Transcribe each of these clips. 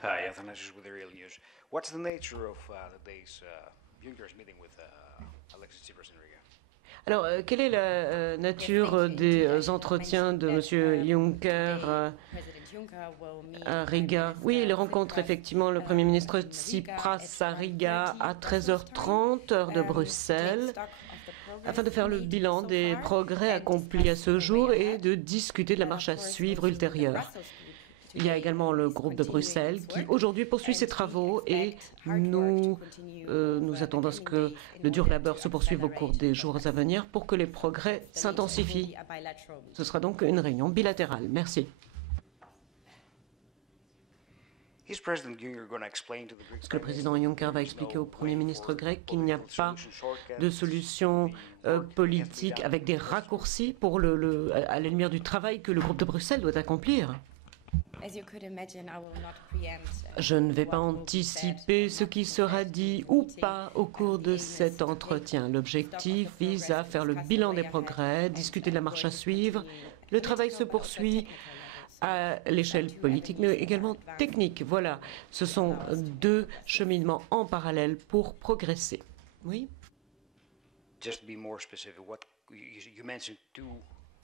Hi, Athanasius with the Real News. What's the nature of today's Juncker's meeting with Alexis Tsipras in Riga? Alors, quelle est la nature des entretiens de M. Juncker à Riga? Oui, il rencontre effectivement le Premier ministre Tsipras à Riga à 13h30, heure de Bruxelles, afin de faire le bilan des progrès accomplis à ce jour et de discuter de la marche à suivre ultérieure. Il y a également le groupe de Bruxelles qui aujourd'hui poursuit ses travaux et nous attendons à ce que le dur labeur se poursuive au cours des jours à venir pour que les progrès s'intensifient. Ce sera donc une réunion bilatérale. Merci. Est-ce que le président Juncker va expliquer au Premier ministre grec qu'il n'y a pas de solution politique avec des raccourcis pour à la lumière du travail que le groupe de Bruxelles doit accomplir? Je ne vais pas anticiper ce qui sera dit ou pas au cours de cet entretien. L'objectif vise à faire le bilan des progrès, discuter de la marche à suivre. Le travail se poursuit à l'échelle politique, mais également technique. Voilà, ce sont deux cheminements en parallèle pour progresser. Oui?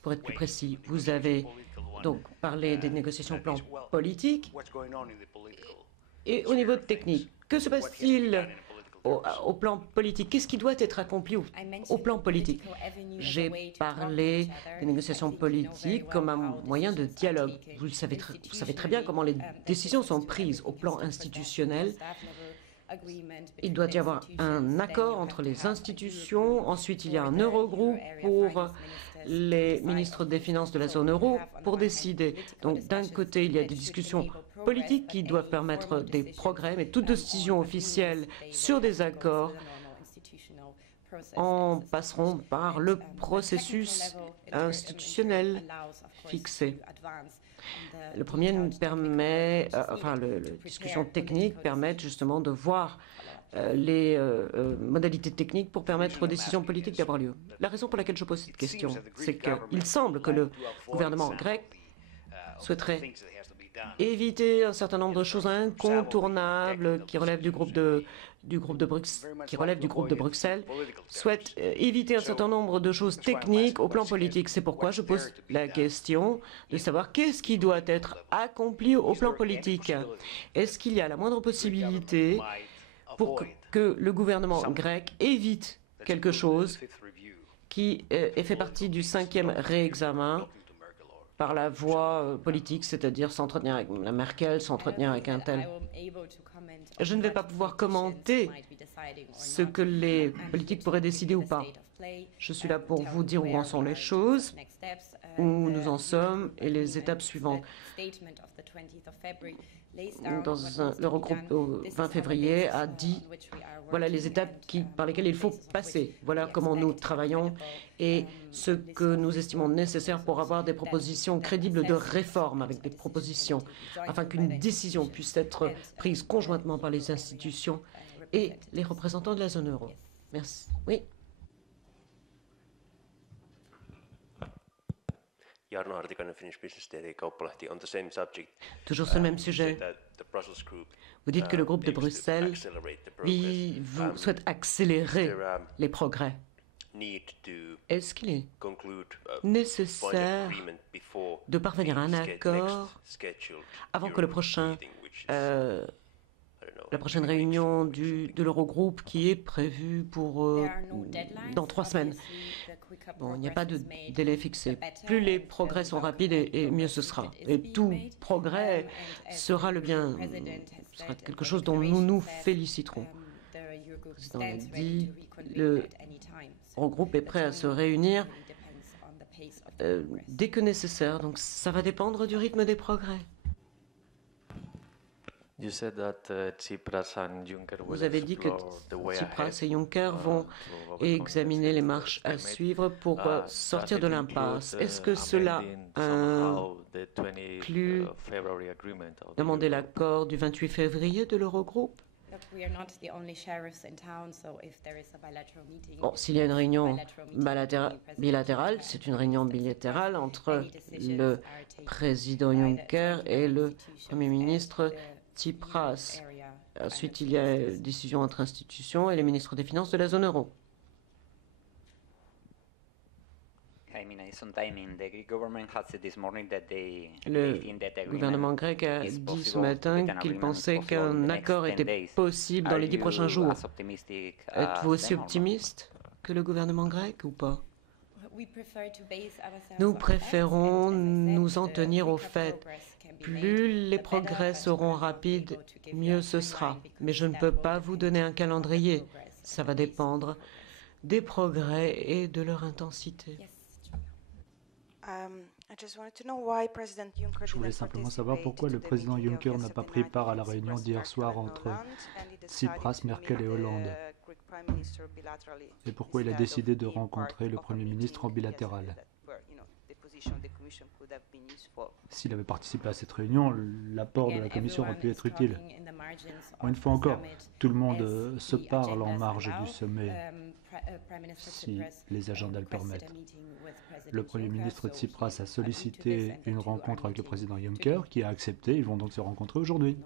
Pour être plus précis, vous avez donc parlé des négociations au plan politique et au niveau technique. Que se passe-t-il au plan politique? Qu'est-ce qui doit être accompli au plan politique? J'ai parlé des négociations politiques comme un moyen de dialogue. Vous savez très bien comment les décisions sont prises au plan institutionnel. Il doit y avoir un accord entre les institutions. Ensuite, il y a un Eurogroupe pour les ministres des Finances de la zone euro pour décider. Donc, d'un côté, il y a des discussions politiques qui doivent permettre des progrès, mais toute décision officielle sur des accords en passeront par le processus institutionnel fixé. Le premier nous permet, les discussions techniques permettent justement de voir les modalités techniques pour permettre aux décisions politiques d'avoir lieu. La raison pour laquelle je pose cette question, c'est qu'il semble que le gouvernement grec souhaiterait éviter un certain nombre de choses incontournables qui relèvent du groupe de Bruxelles, souhaite éviter un certain nombre de choses techniques au plan politique. C'est pourquoi je pose la question de savoir qu'est-ce qui doit être accompli au plan politique. Est-ce qu'il y a la moindre possibilité pour que le gouvernement grec évite quelque chose qui fait partie du 5e réexamen par la voie politique, c'est-à-dire s'entretenir avec la Merkel, s'entretenir avec un tel. Je ne vais pas pouvoir commenter ce que les politiques pourraient décider ou pas. Je suis là pour vous dire où en sont les choses, où nous en sommes et les étapes suivantes. L'Eurogroupe au 20 février a dit voilà les étapes par lesquelles il faut passer. Voilà comment nous travaillons et ce que nous estimons nécessaire pour avoir des propositions crédibles de réforme avec des propositions afin qu'une décision puisse être prise conjointement par les institutions et les représentants de la zone euro. Merci. Oui. Jarno Hartikainen, Finnish Business Daily, Kauppalehti, on the same subject. Toujours sur le même sujet. Vous dites que le groupe de Bruxelles souhaite accélérer les progrès. Est-ce qu'il est nécessaire de parvenir à un accord avant que la prochaine réunion de l'Eurogroupe qui est prévue pour dans 3 semaines? Bon, il n'y a pas de délai fixé. Plus les progrès sont rapides et mieux ce sera. Et tout progrès sera sera quelque chose dont nous nous féliciterons. Le président l'a dit, l'Eurogroupe est prêt à se réunir dès que nécessaire. Donc ça va dépendre du rythme des progrès. Vous avez dit que Tsipras et Juncker vont examiner les marches à suivre pour sortir de l'impasse. Est-ce que cela inclut demander l'accord du 28 février de l'Eurogroupe? Bon, s'il y a une réunion bilatérale, c'est une réunion bilatérale entre le président Juncker et le Premier ministre Tsipras. Ensuite, il y a une décision entre institutions et les ministres des Finances de la zone euro. Le gouvernement grec a dit ce matin qu'il pensait qu'un accord était possible dans les 10 prochains jours. Êtes-vous aussi optimiste que le gouvernement grec ou pas? Nous préférons nous en tenir au fait. Plus les progrès seront rapides, mieux ce sera. Mais je ne peux pas vous donner un calendrier. Ça va dépendre des progrès et de leur intensité. Je voulais simplement savoir pourquoi le président Juncker n'a pas pris part à la réunion d'hier soir entre Tsipras, Merkel et Hollande. Et pourquoi il a décidé de rencontrer le Premier ministre en bilatéral. S'il avait participé à cette réunion, l'apport de la Commission aurait pu être utile. Une fois encore, tout le monde se parle en marge du sommet, si les agendas le permettent. Le Premier ministre Tsipras a sollicité une rencontre avec le président Juncker, qui a accepté. Ils vont donc se rencontrer aujourd'hui.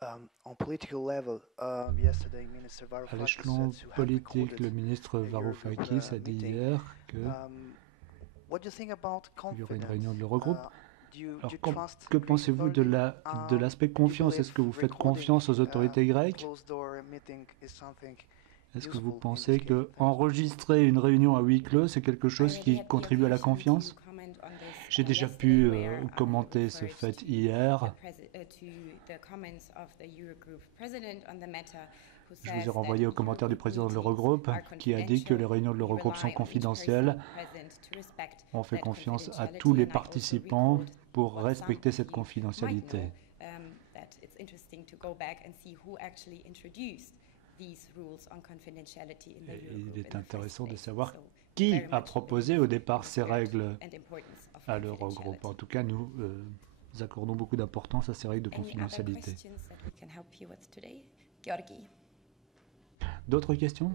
À l'échelon politique, le ministre Varoufakis a dit hier qu'il y aurait une réunion de l'Eurogroupe. Alors, que pensez-vous de l'aspect confiance? Est-ce que vous faites confiance aux autorités grecques? Est-ce que vous pensez que enregistrer une réunion à huis clos, c'est quelque chose qui contribue à la confiance? J'ai déjà pu commenter ce fait hier. Je vous ai renvoyé aux commentaires du président de l'Eurogroupe qui a dit que les réunions de l'Eurogroupe sont confidentielles. On fait confiance à tous les participants pour respecter cette confidentialité. Et il est intéressant de savoir qui a proposé au départ ces règles à l'Eurogroupe. En tout cas, nous accordons beaucoup d'importance à ces règles de confidentialité. D'autres questions ?